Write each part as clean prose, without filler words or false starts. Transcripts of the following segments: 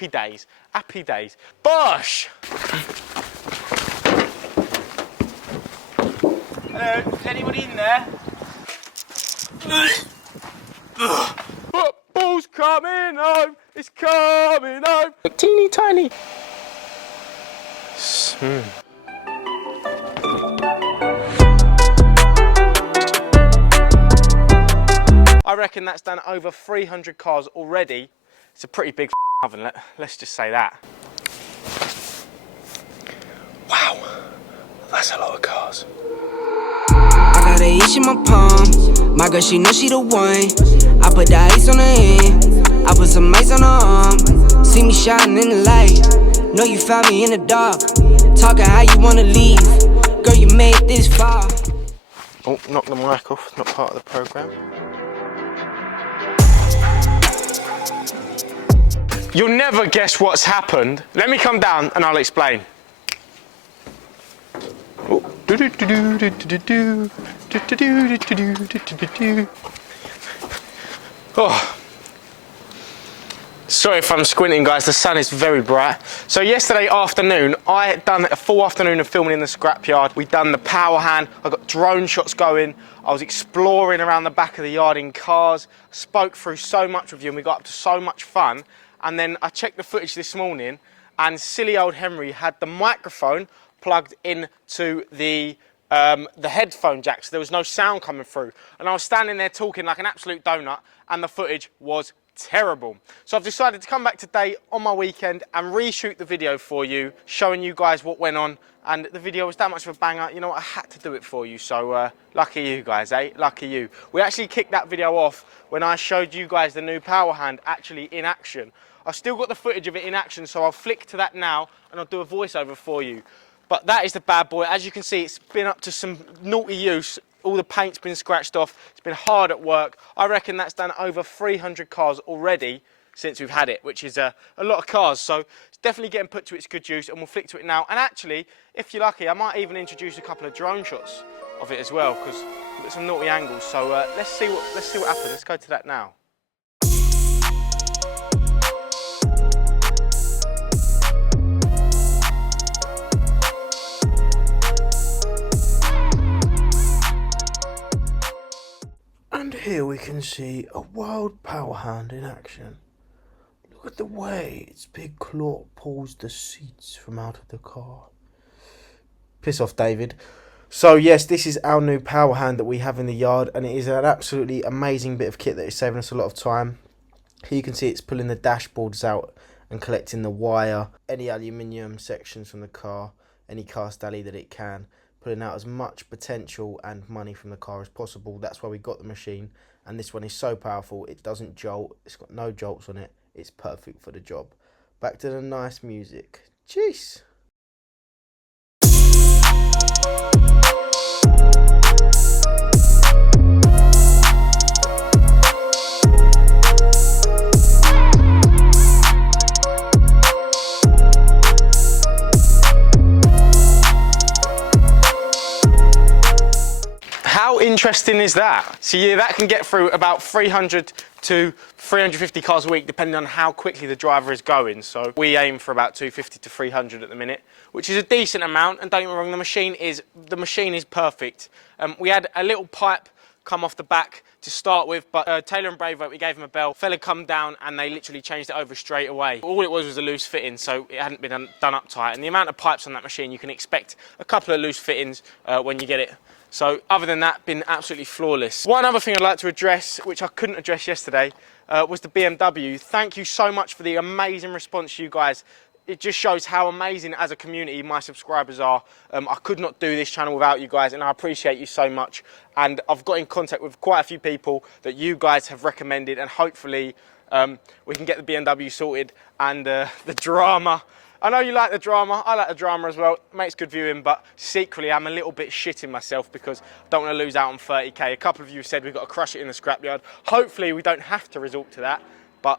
Happy days, happy days. Bosh! Hello, is anybody in there? Football's coming home, it's coming home. Teeny tiny. I reckon that's done over 300 cars already. It's a pretty big oven, let's just say that. Wow, that's a lot of cars. I got a itch in my palm. My girl, she know she the one. I put the ice on her hand. I put some ice on her arm. See me shining in the light. Know you found me in the dark. Talking how you wanna leave. Girl, you made this far. Oh, knock the mic off, not part of the programme. You'll never guess what's happened. Let me come down and I'll explain. Oh. Sorry if I'm squinting, guys, the sun is very bright. So yesterday afternoon, I had done a full afternoon of filming in the scrapyard. We'd done the power hand, I got drone shots going, I was exploring around the back of the yard in cars, spoke through so much with you and we got up to so much fun. And then I checked the footage this morning and silly old Henry had the microphone plugged into the headphone jack, so there was no sound coming through. And I was standing there talking like an absolute donut and the footage was terrible. So I've decided to come back today on my weekend and reshoot the video for you, showing you guys what went on. And the video was that much of a banger, you know what, I had to do it for you. So lucky you guys, eh? Lucky you. We actually kicked that video off when I showed you guys the new power hand actually in action. I've still got the footage of it in action, so I'll flick to that now and I'll do a voiceover for you. But that is the bad boy. As you can see, it's been up to some naughty use. All the paint's been scratched off. It's been hard at work. I reckon that's done over 300 cars already since we've had it, which is a lot of cars. So it's definitely getting put to its good use and we'll flick to it now. And actually, if you're lucky, I might even introduce a couple of drone shots of it as well, because we've got some naughty angles. So let's see what happens. Let's go to that now. And here we can see a wild power hand in action. Look at the way its big claw pulls the seats from out of the car. Piss off, David. So yes, this is our new power hand that we have in the yard, and it is an absolutely amazing bit of kit that is saving us a lot of time. Here you can see it's pulling the dashboards out and collecting the wire, any aluminium sections from the car, any cast alley that it can, pulling out as much potential and money from the car as possible. That's why we got the machine, and this one is so powerful, it doesn't jolt, it's got no jolts on it, it's perfect for the job. Back to the nice music. Jeez. How interesting is that? So yeah, that can get through about 300 to 350 cars a week, depending on how quickly the driver is going. So we aim for about 250 to 300 at the minute, which is a decent amount. And don't get me wrong, the machine is perfect. We had a little pipe come off the back to start with, but Taylor and Bravo, we gave him a bell. Fella come down and they literally changed it over straight away. All it was a loose fitting, so it hadn't been done up tight. And the amount of pipes on that machine, you can expect a couple of loose fittings when you get it. So other than that, been absolutely flawless. One other thing I'd like to address, which I couldn't address yesterday, was the BMW. Thank you so much for the amazing response, you guys. It just shows how amazing as a community my subscribers are. I could not do this channel without you guys, and I appreciate you so much. And I've got in contact with quite a few people that you guys have recommended, and hopefully we can get the BMW sorted and the drama. I know you like the drama, I like the drama as well, it makes good viewing, but secretly I'm a little bit shitting myself because I don't want to lose out on 30k. A couple of you said we've got to crush it in the scrapyard. Hopefully we don't have to resort to that, but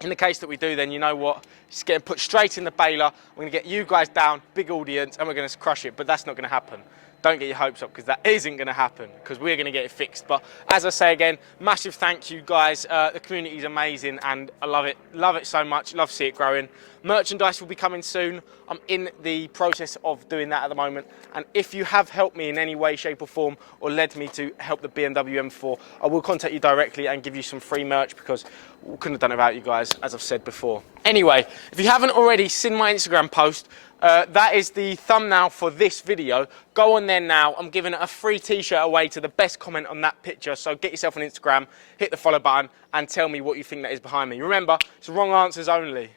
in the case that we do, then you know what, it's getting put straight in the baler. We're going to get you guys down, big audience, and we're going to crush it, but that's not going to happen. don't get your hopes up, because that isn't going to happen, because we're going to get it fixed. But as I say again, massive thank you guys. The community is amazing and I love it so much. Love to see it growing. Merchandise will be coming soon. I'm in the process of doing that at the moment, and if you have helped me in any way, shape or form, or led me to help the BMW M4, I will contact you directly and give you some free merch, because we couldn't have done it without you guys, as I've said before. Anyway, if you haven't already seen my Instagram post, that is the thumbnail for this video. Go on there now. I'm giving a free t-shirt away to the best comment on that picture. So get yourself on Instagram, hit the follow button, and tell me what you think that is behind me. Remember, it's wrong answers only.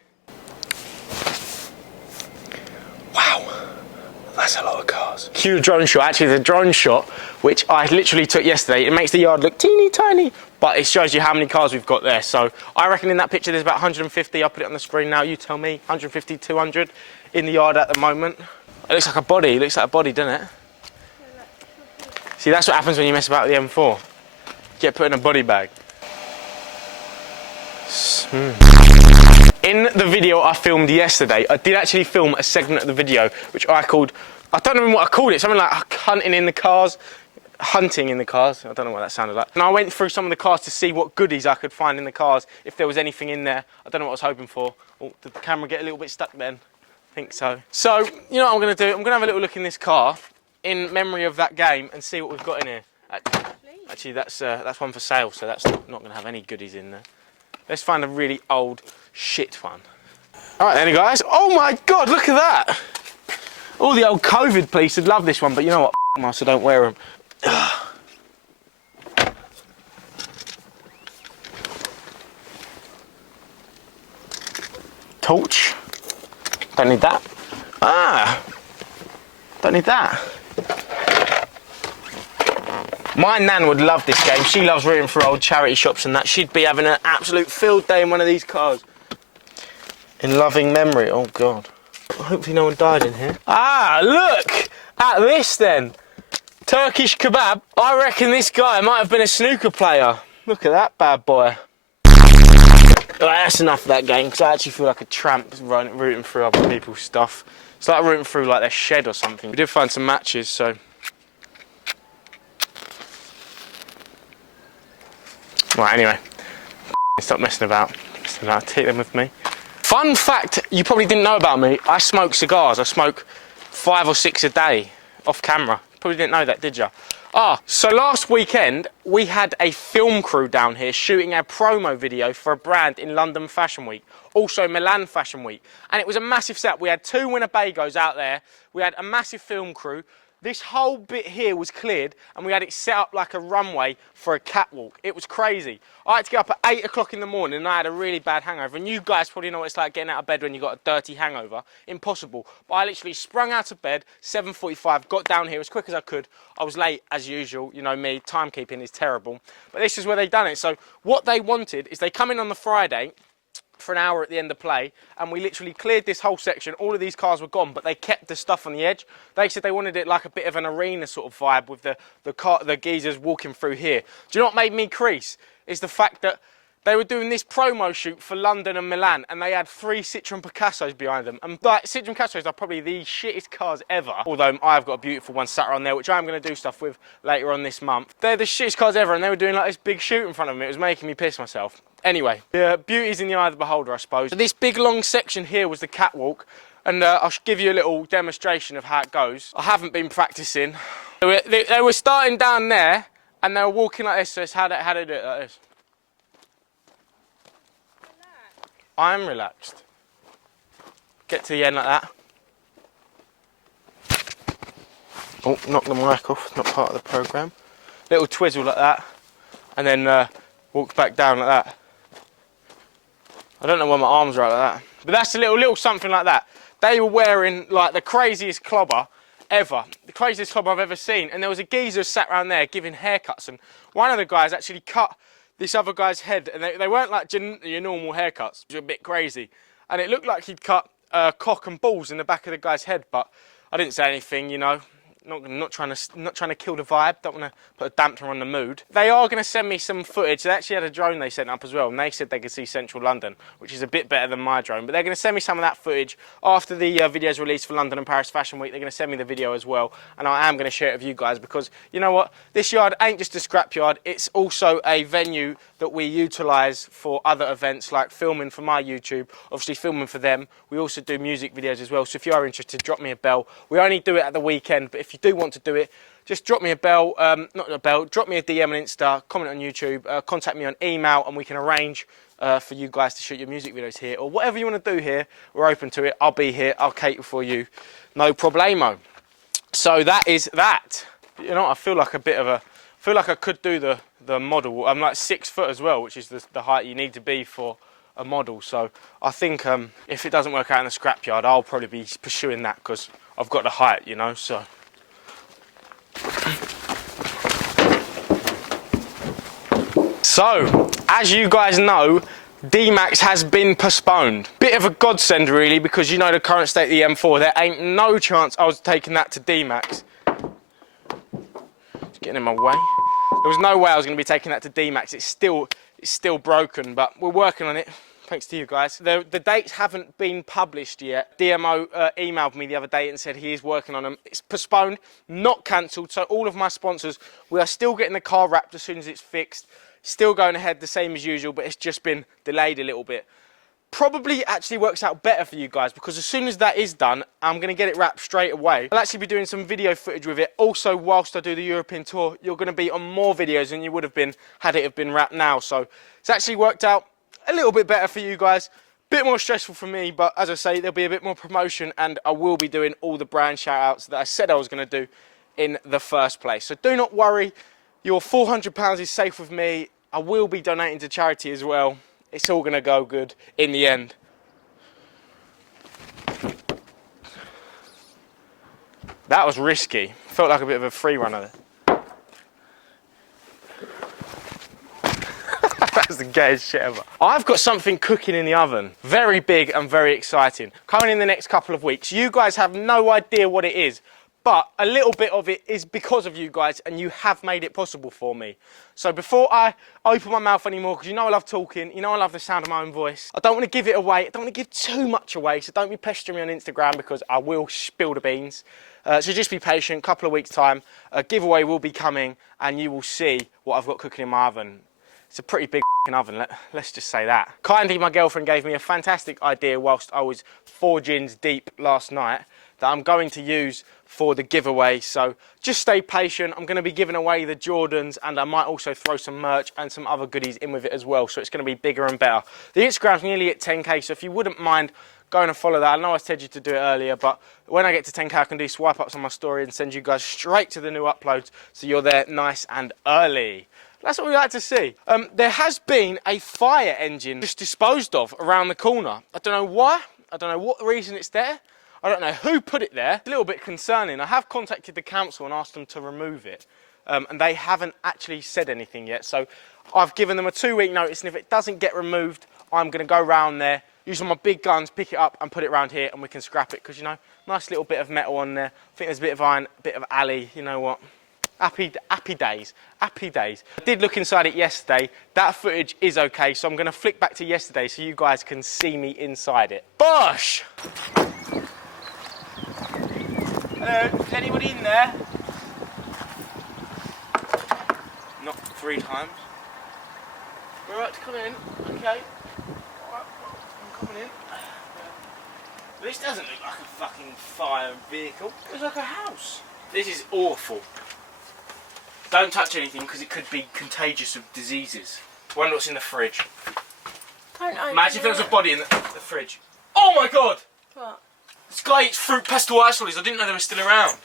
Wow, that's a lot of cars. Cue drone shot. Actually, the drone shot, which I literally took yesterday, it makes the yard look teeny tiny, but it shows you how many cars we've got there. So I reckon in that picture there's about 150. I'll put it on the screen now. You tell me. 150, 200 in the yard at the moment. It looks like a body. It looks like a body, doesn't it? See, that's what happens when you mess about with the M4. Get put in a body bag. In the video I filmed yesterday, I did actually film a segment of the video which I called, I don't know what I called it, something like hunting in the cars, hunting in the cars, I don't know what that sounded like. And I went through some of the cars to see what goodies I could find in the cars, if there was anything in there. I don't know what I was hoping for. Oh, did the camera get a little bit stuck then? I think so. So, you know what I'm going to do? I'm going to have a little look in this car in memory of that game and see what we've got in here. Actually, that's one for sale, so that's not going to have any goodies in there. Let's find a really old shit one. All right then, guys. Oh my God, look at that. All the old COVID police would love this one, but you know what? F*** them, so don't wear them. Torch. Don't need that. Ah, don't need that. My nan would love this game. She loves rooting for old charity shops and that. She'd be having an absolute field day in one of these cars. In loving memory. Oh God. Hopefully no one died in here. Ah, look at this then. Turkish kebab. I reckon this guy might have been a snooker player. Look at that bad boy. Right, that's enough of that game, because I actually feel like a tramp rooting through other people's stuff. It's like rooting through like their shed or something. We did find some matches, so. Right, anyway. Stop messing about. Take them with me. Fun fact you probably didn't know about me, I smoke cigars. I smoke 5 or 6 a day off camera. Probably didn't know that, did you? So last weekend we had a film crew down here shooting a promo video for a brand in London Fashion Week, also Milan Fashion Week, and it was a massive setup. We had 2 Winnebagos out there, we had a massive film crew. This whole bit here was cleared and we had it set up like a runway for a catwalk. It was crazy. I had to get up at 8 o'clock in the morning and I had a really bad hangover. And you guys probably know what it's like getting out of bed when you've got a dirty hangover. Impossible. But I literally sprung out of bed, 7:45, got down here as quick as I could. I was late as usual. You know me, timekeeping is terrible. But this is where they done it. So what they wanted is they come in on the Friday for an hour at the end of play, and we literally cleared this whole section. All of these cars were gone, but they kept the stuff on the edge. They said they wanted it like a bit of an arena sort of vibe with the geezers walking through here. Do you know what made me crease? Is the fact that they were doing this promo shoot for London and Milan, and they had 3 Citroen Picassos behind them. And like, Citroen Picassos are probably the shittest cars ever. Although I've got a beautiful one sat on there, which I'm going to do stuff with later on this month. They're the shittest cars ever, and they were doing like this big shoot in front of them. It was making me piss myself. Anyway, beauty's in the eye of the beholder, I suppose. So this big long section here was the catwalk, and I'll give you a little demonstration of how it goes. I haven't been practicing. They were starting down there, and they were walking like this, so it's how they do it like this. I'm relaxed. Get to the end like that. Oh, knock the mic off, not part of the programme. Little twizzle like that, and then walk back down like that. I don't know why my arms are out like that, but that's a little something like that. They were wearing like the craziest clobber ever, the craziest clobber I've ever seen, and there was a geezer sat around there giving haircuts, and one of the guys actually cut this other guy's head, and they weren't like your normal haircuts, which were a bit crazy, and it looked like he'd cut cock and balls in the back of the guy's head, but I didn't say anything, you know. not trying to kill the vibe. Don't want to put a dampener on the mood. They are going to send me some footage. They actually had a drone they sent up as well, and they said they could see central London, which is a bit better than my drone. But they're going to send me some of that footage after the video's released for London and Paris Fashion Week. They're going to send me the video as well, and I am going to share it with you guys because you know what? This yard ain't just a scrapyard. It's also a venue that we utilise for other events like filming for my YouTube, obviously filming for them. We also do music videos as well, so if you are interested, drop me a bell. We only do it at the weekend, but if you do want to do it, just drop me a bell, drop me a DM on Insta, comment on YouTube, contact me on email, and we can arrange for you guys to shoot your music videos here, or whatever you want to do here. We're open to it. I'll be here, I'll cater for you, no problemo. So that is that. You know, I feel like I could do the model. I'm like 6 foot as well, which is the height you need to be for a model. So I think if it doesn't work out in the scrapyard, I'll probably be pursuing that because I've got the height, you know. So as you guys know, D-Max has been postponed. Bit of a godsend really, because you know the current state of the M4. There ain't no chance I was taking that to D-Max. It's getting in my way. There was no way I was going to be taking that to D-Max. It's still broken, but we're working on it. Thanks to you guys. The dates haven't been published yet. DMO emailed me the other day and said he is working on them. It's postponed, not cancelled. So all of my sponsors, we are still getting the car wrapped as soon as it's fixed. Still going ahead the same as usual, but it's just been delayed a little bit. Probably actually works out better for you guys because as soon as that is done, I'm going to get it wrapped straight away. I'll actually be doing some video footage with it. Also, whilst I do the European tour, you're going to be on more videos than you would have been had it have been wrapped now. So it's actually worked out a little bit better for you guys. Bit more stressful for me, but as I say, there'll be a bit more promotion and I will be doing all the brand shout outs that I said I was going to do in the first place. So do not worry, your £400 is safe with me. I will be donating to charity as well. It's all going to go good in the end. That was risky. Felt like a bit of a free runner there. That's the gayest shit ever. I've got something cooking in the oven. Very big and very exciting. Coming in the next couple of weeks. You guys have no idea what it is. But a little bit of it is because of you guys, and you have made it possible for me. So before I open my mouth anymore, because you know I love talking, you know I love the sound of my own voice, I don't want to give it away, I don't want to give too much away, so don't be pestering me on Instagram because I will spill the beans. So just be patient, couple of weeks' time, a giveaway will be coming, and you will see what I've got cooking in my oven. It's a pretty big oven, let's just say that. Kindly, my girlfriend gave me a fantastic idea whilst I was 4 gins deep last night that I'm going to use for the giveaway, so just stay patient. I'm going to be giving away the Jordans and I might also throw some merch and some other goodies in with it as well, so it's going to be bigger and better. The Instagram's nearly at 10k, so if you wouldn't mind going and follow that. I know I said you to do it earlier, but when I get to 10k I can do swipe ups on my story and send you guys straight to the new uploads, so you're there nice and early. That's what we like to see. There has been a fire engine just disposed of around the corner. I don't know why, I don't know what reason it's there. I don't know who put it there. It's a little bit concerning. I have contacted the council and asked them to remove it, and they haven't actually said anything yet. So I've given them a 2-week notice, and if it doesn't get removed, I'm going to go round there, use my big guns, pick it up and put it around here, and we can scrap it. Because, you know, nice little bit of metal on there. I think there's a bit of iron, a bit of alley, you know what. Happy days, happy days. I did look inside it yesterday. That footage is okay, so I'm going to flick back to yesterday so you guys can see me inside it. Bosh! Hello, is anybody in there? Not 3 times. We're right to come in, okay. Alright, I'm coming in. This doesn't look like a fucking fire vehicle. It looks like a house. This is awful. Don't touch anything because it could be contagious of diseases. Wonder what's in the fridge. Don't open Imagine if there was a body in the fridge. Oh my god! What? This guy eats fruit pestle ice lollies. I didn't know they were still around.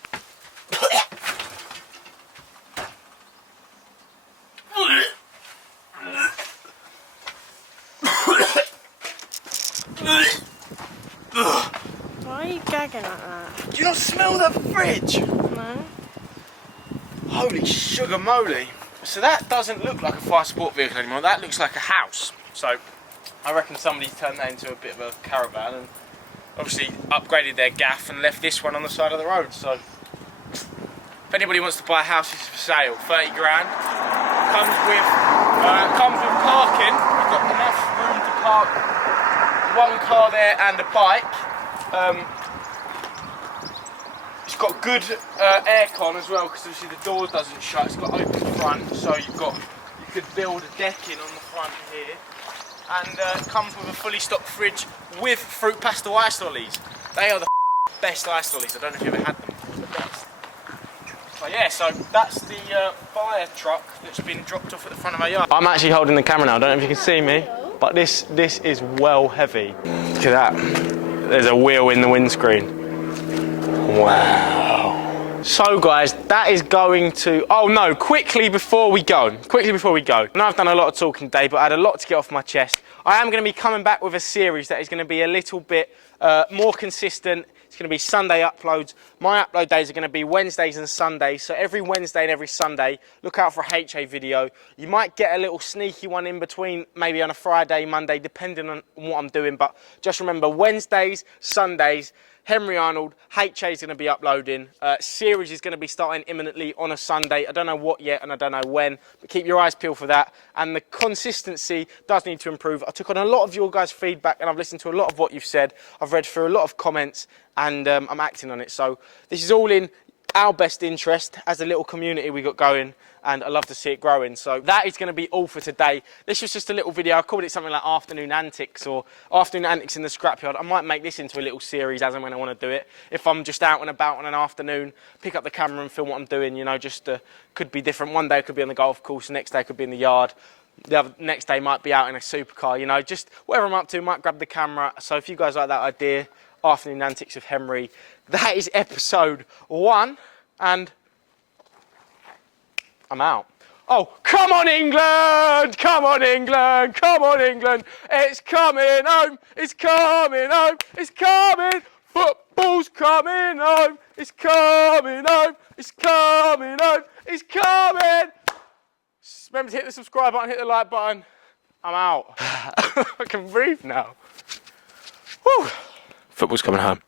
Why are you gagging like that? Do you not smell the fridge? No. Holy sugar moly. So that doesn't look like a fire support vehicle anymore. That looks like a house. So I reckon somebody's turned that into a bit of a caravan and obviously upgraded their gaff and left this one on the side of the road. So If anybody wants to buy a house, it's for sale. 30 grand. Comes with parking. You've got enough room to park one car there and a bike. It's got good aircon as well, because obviously the door doesn't shut. It's got open front, so you could build a decking on the front here. And it comes with a fully stocked fridge with fruit pastel ice lollies. They are the best ice lollies. I don't know if you've ever had them. The best. So yeah, so that's the fire truck that's been dropped off at the front of our yard. I'm actually holding the camera now. I don't know if you can see me, but this is well heavy. Look at that. There's a wheel in the windscreen. Wow. So guys, that is going to... Oh no, quickly before we go. I know I've done a lot of talking today, but I had a lot to get off my chest. I am going to be coming back with a series that is going to be a little bit more consistent. It's going to be Sunday uploads. My upload days are going to be Wednesdays and Sundays. So every Wednesday and every Sunday, look out for a HA video. You might get a little sneaky one in between, maybe on a Friday, Monday, depending on what I'm doing. But just remember, Wednesdays, Sundays, Henry Arnold, HA is going to be uploading. Series is going to be starting imminently on a Sunday. I don't know what yet and I don't know when, but keep your eyes peeled for that. And the consistency does need to improve. I took on a lot of your guys' feedback and I've listened to a lot of what you've said. I've read through a lot of comments and I'm acting on it. So this is all in our best interest as a little community we got going, and I love to see it growing. So that is going to be all for today. This was just a little video. I called it something like Afternoon Antics or Afternoon Antics in the Scrapyard. I might make this into a little series as and when I want to do it. If I'm just out and about on an afternoon, pick up the camera and film what I'm doing, you know, just could be different. One day it could be on the golf course, the next day it could be in the yard. Next day might be out in a supercar, you know, just whatever I'm up to, might grab the camera. So if you guys like that idea, Afternoon Antics with Henry, that is episode 1, and I'm out. Oh, come on England! Come on England! Come on England! It's coming home! It's coming home! It's coming! Football's coming home! It's coming home! It's coming home! It's coming! Remember to hit the subscribe button, hit the like button. I'm out. I can breathe now. Woo! Football's coming home.